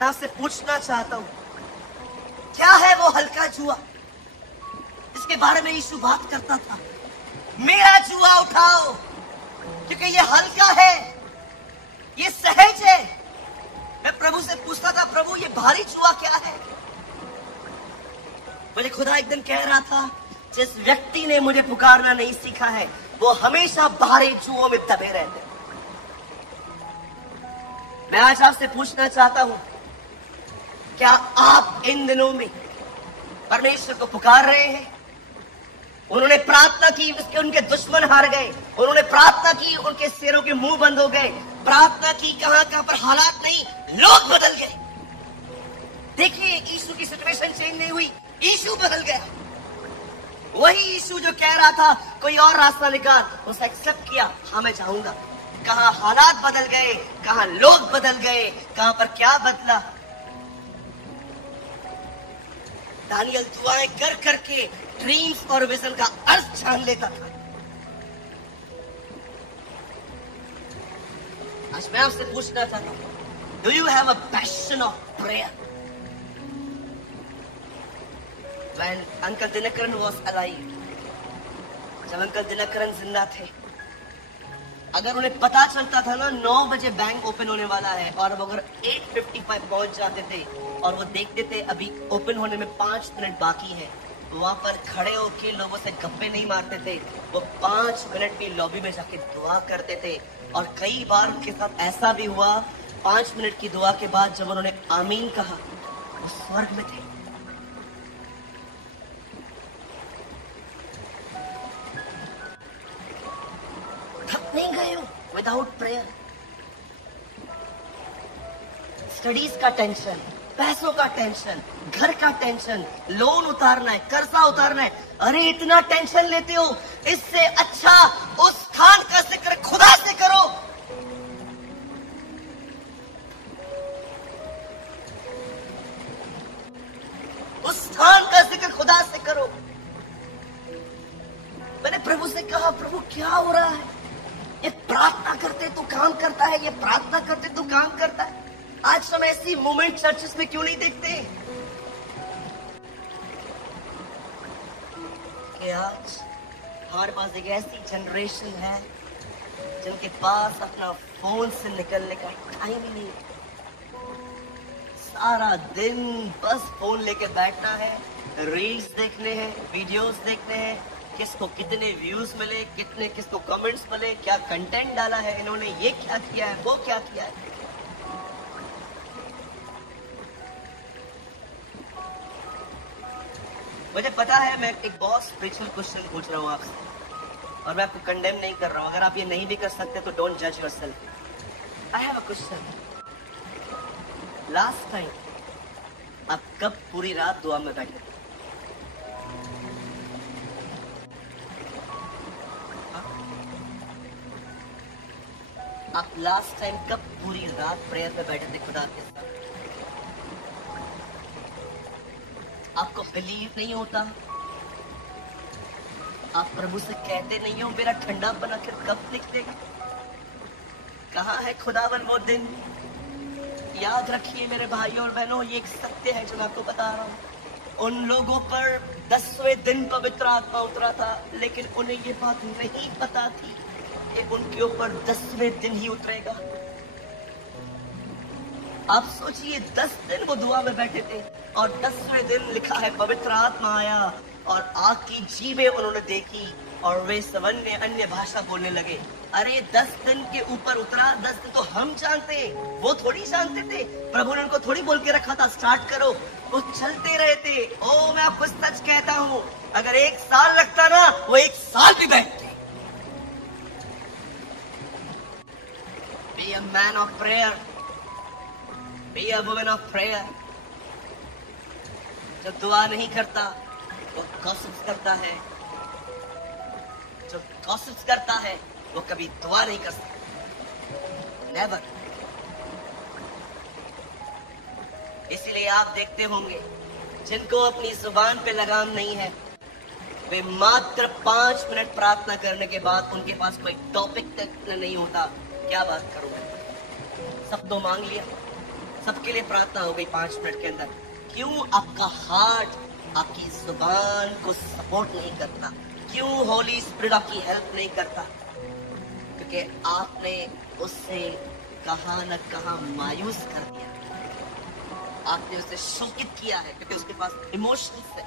मैं आपसे पूछना चाहता हूं, क्या है वो हल्का जुआ इसके बारे में यीशु बात करता था? मेरा जुआ उठाओ, क्योंकि ये हल्का है, ये सहज है। मैं प्रभु से पूछता था, प्रभु ये भारी जुआ क्या है? मुझे खुदा एक दिन कह रहा था, जिस व्यक्ति ने मुझे पुकारना नहीं सीखा है वो हमेशा भारी जुओं में दबे रहते। मैं आज आपसे पूछना चाहता हूं, क्या आप इन दिनों में परमेश्वर को पुकार रहे हैं? उन्होंने प्रार्थना की, उसके उनके दुश्मन हार गए। उन्होंने प्रार्थना की, उनके सिरों के मुंह बंद हो गए। प्रार्थना की, कहां पर हालात नहीं, लोग बदल गए। देखिए, यीशु की सिचुएशन चेंज नहीं हुई, यीशु बदल गया। वही यीशु जो कह रहा था कोई और रास्ता निकाल, उसने एक्सेप्ट किया, हाँ मैं चाहूंगा। कहां हालात बदल गए, कहां लोग बदल गए, कहां पर क्या बदला। दानियल दुआएं कर करके ड्रीम्स और विजन का अर्थ जान लेता था। आज मैं आपसे पूछना चाहता हूं, do you have a passion of prayer? When uncle Dinakaran was alive, जब अंकल दिनकरन जिंदा थे, अगर उन्हें पता चलता था ना 9 बजे बैंक ओपन होने वाला है, और अब अगर 8:55 पहुंच जाते थे और वो देखते थे अभी ओपन होने में 5 मिनट बाकी है, वहां पर खड़े होके लोगों से गप्पे नहीं मारते थे, वो 5 मिनट भी लॉबी में जाके दुआ करते थे। और कई बार उनके साथ ऐसा भी हुआ, 5 मिनट की दुआ के बाद जब उन्होंने आमीन कहा, वो स्वर्ग में थे। थक नहीं गए हो विदाउट प्रेयर? स्टडीज का टेंशन, पैसों का टेंशन, घर का टेंशन, लोन उतारना है, कर्जा उतारना है, अरे इतना टेंशन लेते हो, इससे अच्छा उस स्थान का जिक्र खुदा से करो। उस स्थान का जिक्र खुदा से करो। मैंने प्रभु से कहा, प्रभु क्या हो रहा है? ये प्रार्थना करते तो काम करता है, ये प्रार्थना करते तो काम करता है। आज हम ऐसी मोमेंट चर्चेस में क्यों नहीं देखते कि आज हमारे पास एक ऐसी जनरेशन है जिनके पास अपना फोन से निकलने का टाइम ही नहीं। सारा दिन बस फोन लेके बैठना है, रील्स देखने हैं, वीडियोस देखने हैं, किसको कितने व्यूज मिले, किसको कमेंट्स मिले, क्या कंटेंट डाला है इन्होंने, ये क्या किया है, वो क्या किया है। मुझे पता है मैं एक बहुत स्पिरिचुअल क्वेश्चन पूछ रहा हूँ आपसे, और मैं आपको कंडेम नहीं कर रहा हूँ। अगर आप ये नहीं भी कर सकते तो डोंट जज yourself. I have a question. Last time आप कब पूरी रात दुआ में बैठे थे? आप लास्ट टाइम कब पूरी रात प्रेयर में बैठे थे खुदा के साथ? आपको बिलीव नहीं होता? आप प्रभु से कहते नहीं हो मेरा ठंडा बना कर कब निकलेगा? कहाँ है खुदावन वो दिन? याद रखिए मेरे भाइयों और बहनों, ये एक सत्य है जो मैं आपको बता रहा हूँ। उन लोगों पर 10वें दिन पवित्र आत्मा उतरा था, लेकिन उन्हें ये बात नहीं पता थी कि उनके ऊपर 10वें दिन ही उतरेगा। आप सोचिए, 10 दिन वो दुआ में बैठे थे और 10वें दिन लिखा है पवित्र आत्मा आया और आग की जीभें उन्होंने देखी और वे सवन्य अन्य भाषा बोलने लगे। अरे 10 दिन के ऊपर उतरा, 10 दिन तो हम जानते हैं, वो थोड़ी जानते थे। प्रभु ने उनको थोड़ी बोल के रखा था स्टार्ट करो, वो चलते रहे थे। ओ मैं आपको सच कहता हूँ, अगर 1 साल लगता ना, वो 1 साल भी बैठते। Be a man of prayer. Be a woman of prayer. जो दुआ नहीं करता वो गॉसिप्स करता है, जो गॉसिप्स करता है वो कभी दुआ नहीं कर सकता। नेवर। इसीलिए आप देखते होंगे जिनको अपनी जुबान पे लगाम नहीं है, वे मात्र 5 मिनट प्रार्थना करने के बाद उनके पास कोई टॉपिक तक नहीं होता। क्या बात करूं मैं? सब तो मांग लिया, सबके लिए प्रार्थना हो गई 5 मिनट के अंदर। क्यों आपका हार्ट आपकी जुबान को सपोर्ट नहीं करता? क्यों होली स्पिरिट आपकी हेल्प नहीं करता? क्योंकि आपने उससे कहां न कहां मायूस कर दिया, आपने उसे शोकित किया है, क्योंकि उसके पास इमोशंस है।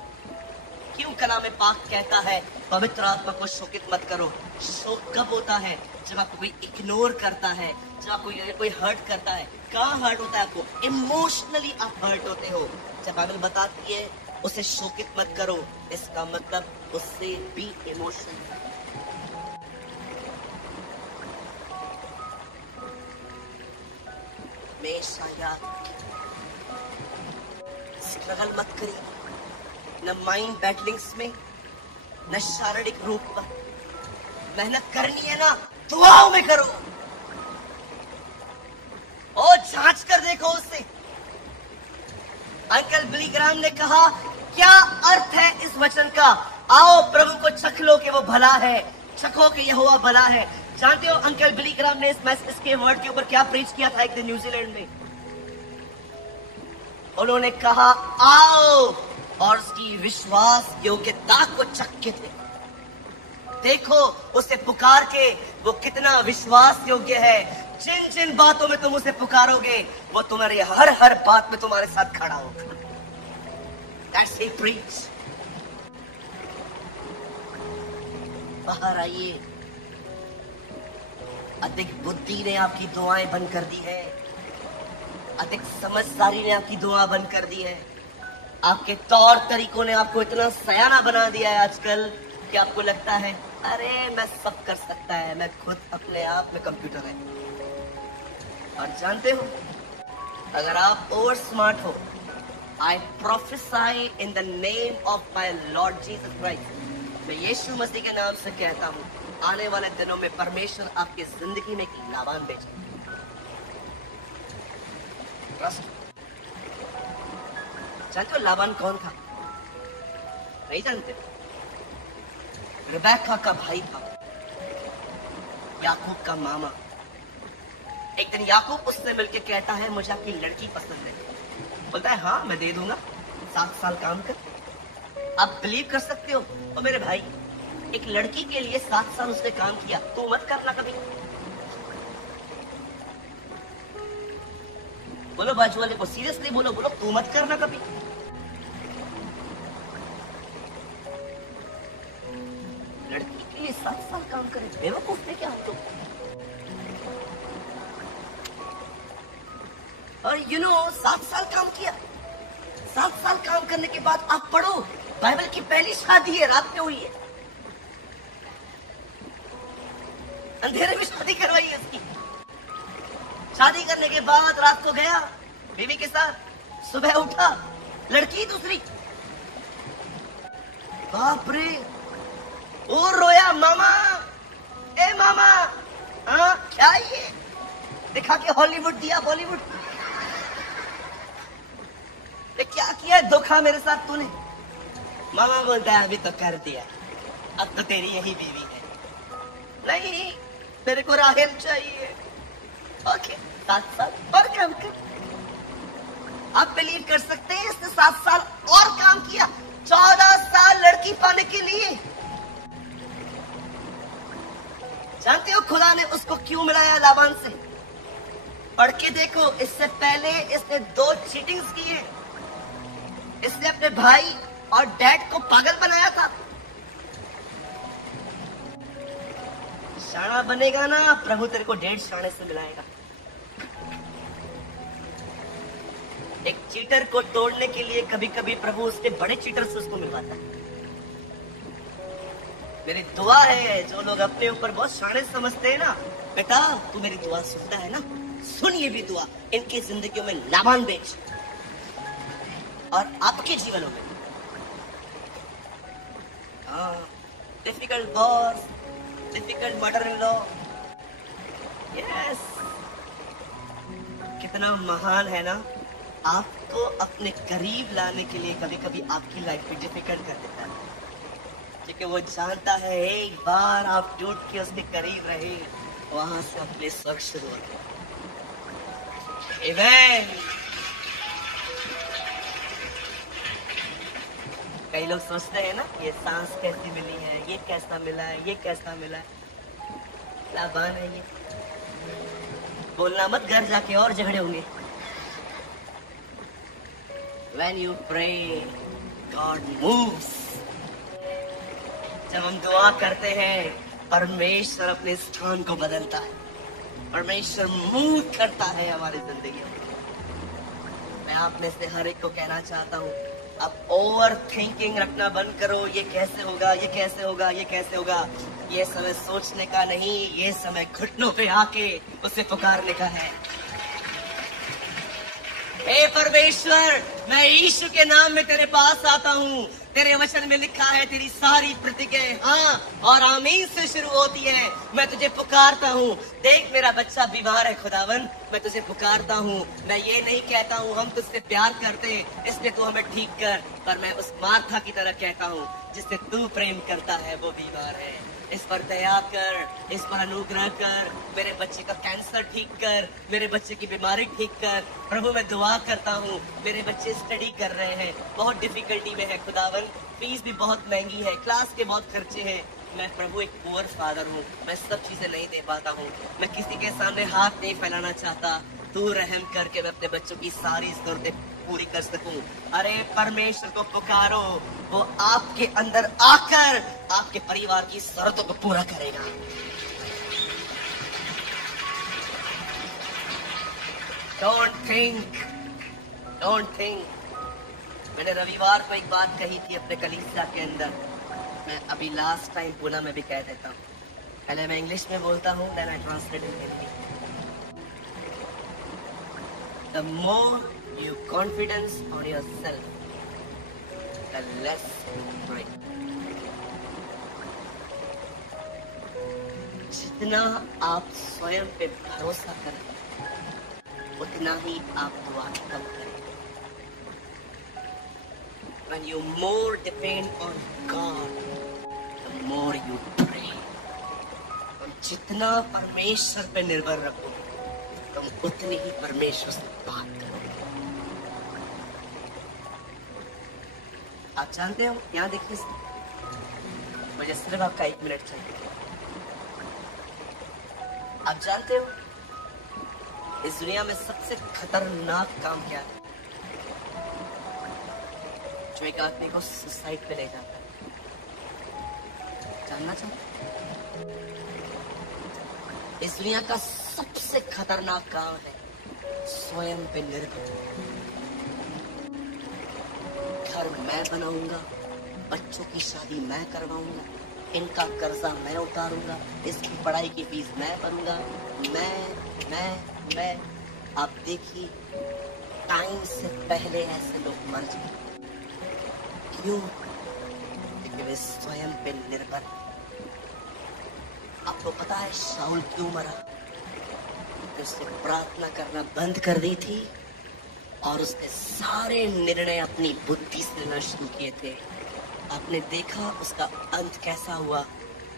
क्यों कलाम पाक कहता है पवित्र आत्मा को शोकित मत करो? शोक कब होता है? जब आपको कोई इग्नोर करता है, जब आपको कोई हर्ट करता है। कहाँ हर्ट होता है आपको? इमोशनली आप हर्ट होते हो। जब बाइबल बताती है उसे शोकित मत करो, इसका मतलब उससे भी इमोशन। हमेशा याद स्ट्रगल मत करिए, न माइंड बैटलिंग्स में, न शारीरिक रूप पर। मेहनत करनी है ना, दुआओं में करो और जांच कर देखो उससे। अंकल बिली ग्राहम ने कहा, क्या अर्थ है इस वचन का? आओ प्रभु को चख लो कि वो भला है, चखो कि यहोवा भला है। जानते हो अंकल बिली ग्राहम ने इसके वर्ड के ऊपर क्या प्रीच किया था एक दिन न्यूजीलैंड में? उन्होंने कहा, आओ और उसकी विश्वास योग्यता को चख के देखो, उसे पुकार के वो कितना विश्वास योग्य है। जिन जिन बातों में तुम उसे पुकारोगे वो तुम्हारी हर बात में तुम्हारे साथ खड़ा होगा। That's a preach। बाहर आइए। अधिक बुद्धि ने आपकी दुआएं बंद कर दी है, अधिक समझदारी ने आपकी दुआ बंद कर दी है, आपके तौर तरीकों ने आपको इतना सयाना बना दिया है आजकल कि आपको लगता है अरे मैं सब कर सकता है, मैं खुद अपने आप में कंप्यूटर है। और जानते हो, अगर आप ओवर स्मार्ट हो, I prophesy in the name of my Lord Jesus Christ, मैं यीशु मसीह के नाम से कहता हूं, आने वाले दिनों में परमेश्वर आपकी जिंदगी में एक लाभान भेजेगा। जानते हो लाबान कौन था? नहीं जानते? रिबेका का भाई था, याकूब का मामा। एक दिन याकूब उससे मिलके कहता है, मुझे आपकी लड़की पसंद है। बोलता है, हाँ मैं दे दूंगा, 7 साल काम कर। आप बिलीव कर सकते हो? और मेरे भाई, एक लड़की के लिए 7 साल उसने काम किया, तो मत करना कभी। बोलो बाजू वाले को, सीरियसली बोलो, बोलो तू मत करना कभी। लड़की के लिए 7 साल काम करे, बेवकूफ थे क्या आप लोग? और 7 साल काम किया। 7 साल काम करने के बाद आप पढ़ो, बाइबल की पहली शादी है, रात में हुई है, अंधेरे में शादी करवाई है उसकी। शादी करने के बाद रात को गया बीवी के साथ, सुबह उठा लड़की दूसरी। बाप रे, और रोया, मामा, ए मामा, हाँ क्या ये? दिखा के हॉलीवुड दिया, बॉलीवुड। क्या किया है धोखा मेरे साथ तूने? मामा बोलता है, अभी तो कर दिया, अब तो तेरी यही बीवी है। नहीं, मेरे को राहेल चाहिए। ओके, 7 साल और काम कर। आप बिलीव कर सकते हैं, इसने 7 साल और काम किया, 14 साल लड़की पाने के लिए। जानते हो खुदा ने उसको क्यों मिलाया लाबान से? पढ़ के देखो, इससे पहले इसने 2 चीटिंग्स की है। इसने अपने भाई और डैड को पागल बनाया था। शाना बनेगा ना, प्रभु तेरे को 1.5 शाने से मिलाएगा। एक चीटर को तोड़ने के लिए कभी कभी प्रभु उसके बड़े चीटर से उसको मिलवाता है। मेरी दुआ है, जो लोग अपने ऊपर बहुत शाने समझते हैं ना, बेटा तू मेरी दुआ सुनता है ना, सुन ये भी दुआ, इनकी जिंदगियों में लाभान बेच और आपके जीवनों में। Difficult boss, difficult mother in law, yes, कितना महान है ना, आपको अपने करीब लाने के लिए कभी कभी आपकी लाइफ में डिफिकल्ट कर देता है, क्योंकि वो जानता है एक बार आप टूट के उसके करीब रहे, वहां से अपने स्वर्ग शुरू होते हैं। कई लोग सोचते हैं ना, ये सांस कैसी मिली है, ये कैसा मिला है, ये कैसा मिला है। लाभान है ये। बोलना मत, घर जाके और झगड़े होंगे। When you pray, God moves. जब हम दुआ करते हैं, परमेश्वर अपने स्थान को बदलता है। परमेश्वर मूव करता है हमारी जिंदगी में। मैं आप में से हर एक को कहना चाहता हूँ, अब ओवर थिंकिंग रखना बंद करो। ये कैसे होगा, ये कैसे होगा, ये कैसे होगा। ये समय सोचने का नहीं, ये समय घुटनों पे आके उसे पुकारने का है। हे परमेश्वर, मैं यीशु के नाम में तेरे पास आता हूँ। तेरे वचन में लिखा है, तेरी सारी प्रतिज्ञाएं हाँ और आमीन से शुरू होती है। मैं तुझे पुकारता हूँ। देख मेरा बच्चा बीमार है खुदावन, मैं तुझे पुकारता हूँ। मैं ये नहीं कहता हूँ हम तुझसे प्यार करते इसलिए तू हमें ठीक कर, पर मैं उस मार्था की तरह कहता हूँ जिससे तू प्रेम करता है वो बीमार है। इस पर दया कर, इस पर अनुग्रह कर। मेरे बच्चे का कैंसर ठीक कर, मेरे बच्चे की बीमारी ठीक कर। प्रभु मैं दुआ करता हूँ, मेरे बच्चे स्टडी कर रहे हैं, बहुत डिफिकल्टी में है खुदावन, फीस भी बहुत महंगी है, क्लास के बहुत खर्चे हैं। मैं प्रभु एक पुअर फादर हूँ, मैं सब चीजें नहीं दे पाता हूँ। मैं किसी के सामने हाथ नहीं फैलाना चाहता। तू रहम करके मैं अपने बच्चों की सारी जरूरतें पूरी कर सकूं। अरे परमेश्वर को पुकारो, वो आपके अंदर आकर आपके परिवार की जरूरतों को पूरा करेगा। Don't think. मैंने रविवार को एक बात कही थी अपने कलीसिया के अंदर, मैं अभी लास्ट टाइम पुणे में भी कह देता हूँ। पहले मैं इंग्लिश में बोलता हूँ, then I translate in Hindi. The more you confidence on yourself, the less you pray. जितना आप स्वयं पे भरोसा करें, उतना ही आप दुआ कम करें। When you more depend on God, the more you pray. और जितना परमेश्वर पे निर्भर रखो, तुम उतनी ही परमेश्वर से बात करोगे। आप जानते हो, यहाँ देखिए, मुझे सिर्फ आपका 1 मिनट चाहिए। आप जानते हो इस दुनिया में सबसे खतरनाक काम क्या है? जो एक आदमी को सुसाइड पे ले जाता है। जानना चाहते? इस दुनिया का सबसे खतरनाक काम है स्वयं पे निर्भर। घर मैं बनाऊंगा, बच्चों की शादी मैं करवाऊंगा, इनका कर्जा मैं उतारूंगा, इसकी पढ़ाई की फीस मैं भरूंगा। मैं आप देखिए, टाइम से पहले ऐसे लोग मर जाए। क्यों? क्योंकि वे स्वयं पे निर्भर। आपको पता है शाऊल क्यों मरा? उसने प्रार्थना करना बंद कर दी थी और उसने सारे निर्णय अपनी बुद्धि से लेना शुरू किए थे। आपने देखा उसका अंत कैसा हुआ?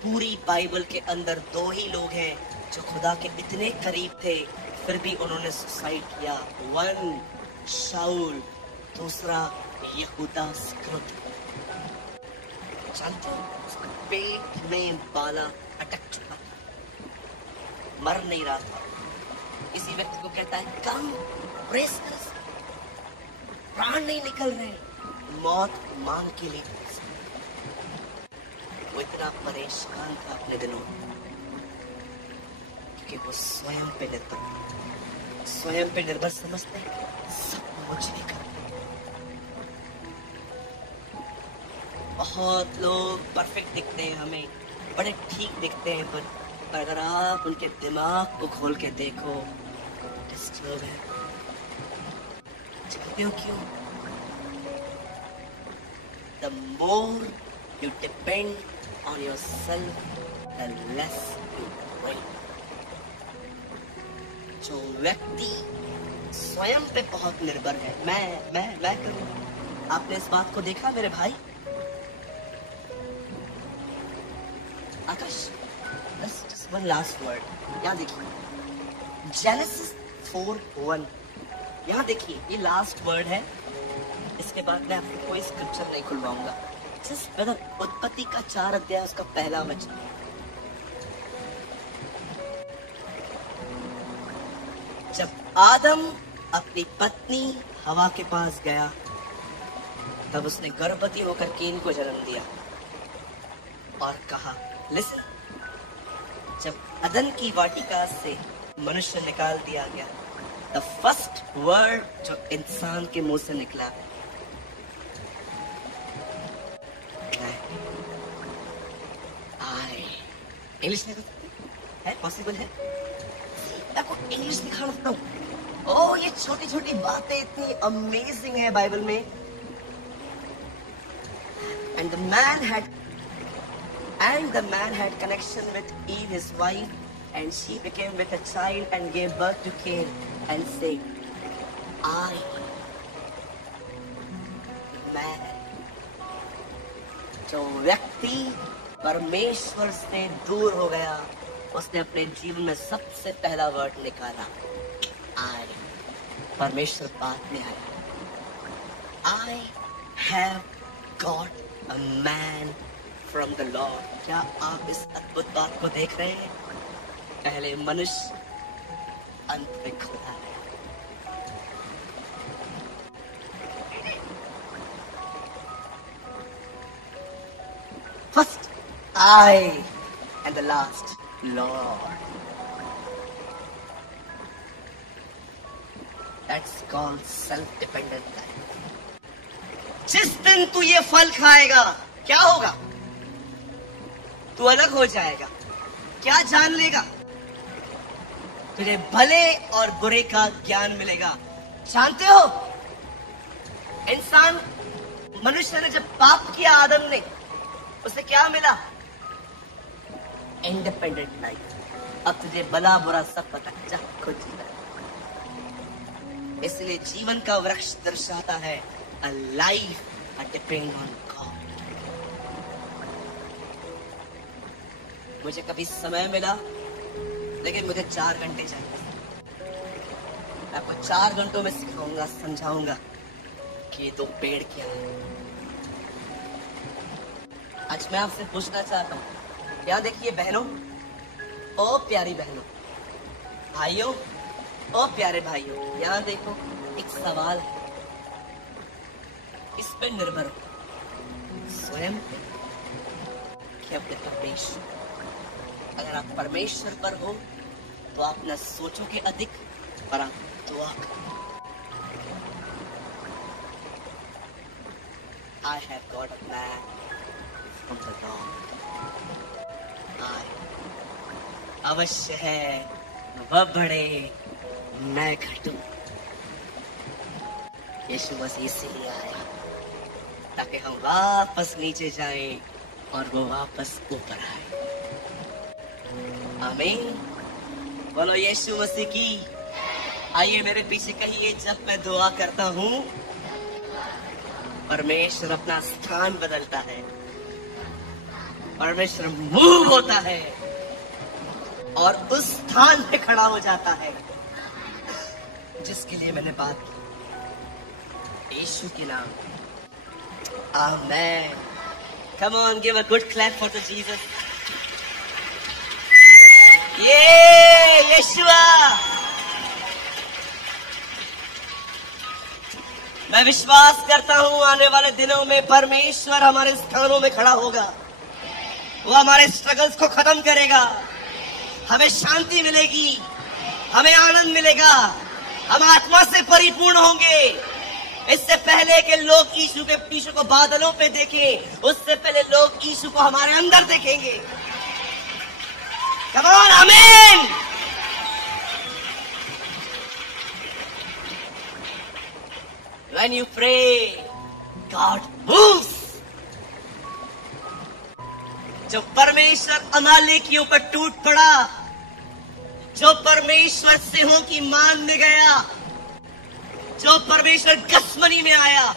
पूरी बाइबल के अंदर 2 ही लोग हैं जो खुदा के इतने करीब थे, फिर भी उन्होंने सुसाइड किया। 1 शाऊल, दूसरा यहूदा इस्करियोती। जानते हो, उसका पेट में बाला अटक चुका था, मर नहीं रहा था। किसी व्यक्ति को कहता है कम प्रेस कर, प्राण नहीं निकल रहे, मौत मांग के लिए। वो इतना परेशान था अपने दिनों में क्योंकि वो स्वयं पे निर्भर। स्वयं पे निर्भर समझते सब मुझ नहीं करते। बहुत लोग परफेक्ट दिखते हैं, हमें बड़े ठीक दिखते हैं, पर अगर आप उनके दिमाग को खोल के देखो, डिस्टर्ब है। जानते हो क्यों? The more you depend on yourself, the less you pray. जो व्यक्ति स्वयं पे बहुत निर्भर है, मैं करूँ। आपने इस बात को देखा मेरे भाई? आकाश, just one last word. यहाँ देखिए, Genesis 4:1. यहाँ देखिए, ये लास्ट वर्ड है। इसके बाद मैं आपको कोई स्क्रिप्चर नहीं खुलवाऊंगा। जिस ब्रदर उत्पत्ति का 4 अध्याय उसका पहला वचन, जब आदम अपनी पत्नी हवा के पास गया तब उसने गर्भवती होकर केन को जन्म दिया और कहा, लिसन, जब अदन की वाटिका से मनुष्य निकाल दिया गया, द फर्स्ट वर्ड जो इंसान के मुंह से निकला, आई। इंग्लिश में है, पॉसिबल है? आपको इंग्लिश दिखा सकता हूँ। ओह, ये छोटी छोटी बातें इतनी अमेजिंग है बाइबल में। And the man had connection with Eve, his wife, and she became with a child and gave birth to Cain, and said, I, man. जो व्यक्ति परमेश्वर से दूर हो गया, उसने अपने जीवन में सबसे पहला वर्ड निकाला, I. परमेश्वर बात में आया, I have got a man from the Lord। क्या आप इस अद्भुत बात को देख रहे हैं? पहले मनुष्य, अंत में खुदा है। First I and the last Lord। That's called self-dependent life। जिस दिन तू ये फल खाएगा क्या होगा? तू अलग हो जाएगा। क्या जान लेगा? तुझे भले और बुरे का ज्ञान मिलेगा। जानते हो, इंसान, मनुष्य ने जब पाप किया, आदम ने, उसे क्या मिला? Independent life. अब तुझे भला बुरा सब पता, जा खुद जीता। इसलिए जीवन का वृक्ष दर्शाता है a life that depends on God। मुझे कभी समय मिला, लेकिन मुझे 4 घंटे चाहिए। मैं आपको 4 घंटों में सिखाऊंगा, समझाऊंगा कि ये 2 पेड़ क्या है। आज मैं आपसे पूछना चाहता हूँ, यहाँ देखिए बहनों, ओ प्यारी बहनों, भाइयों, ओ प्यारे भाइयों, यहाँ देखो, एक सवाल है, इस पे निर्भर हो स्वयं पे कि अपने परमेश्वर। अगर आप परमेश्वर पर हो तो आप न सोचोगे अधिक, पर आप दुआ करो। I have got a man from the Lord। अवश्य है वह बढ़े, मैं घटूं। यीशु मसीह से ही आया ताकि हम वापस नीचे जाएं और वो वापस ऊपर आए। आमीन। बोलो यीशु मसीह की। आइए मेरे पीछे कहिए, जब मैं दुआ करता हूँ परमेश्वर अपना स्थान बदलता है, परमेश्वर मूव होता है और उस स्थान पे खड़ा हो जाता है जिसके लिए मैंने बात की, यीशु के नाम। आमेन। Come on, give a good clap for the Jesus। ये यीशुआ। मैं विश्वास करता हूं आने वाले दिनों में परमेश्वर हमारे स्थानों में खड़ा होगा। वो हमारे स्ट्रगल्स को खत्म करेगा, हमें शांति मिलेगी, हमें आनंद मिलेगा, हम आत्मा से परिपूर्ण होंगे। इससे पहले कि लोग यीशु को बादलों पे देखें, उससे पहले लोग यीशु को हमारे अंदर देखेंगे। कम ऑन, आमीन। When you pray, God moves। जो परमेश्वर अमालेकियों पर टूट पड़ा, जो परमेश्वर सिंहों की मान में गया, जो परमेश्वर गसमनी में आया,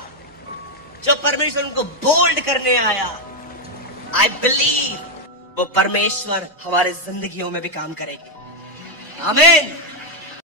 जो परमेश्वर उनको बोल्ड करने आया, आई बिलीव वो परमेश्वर हमारे जिंदगियों में भी काम करेंगे। आमीन।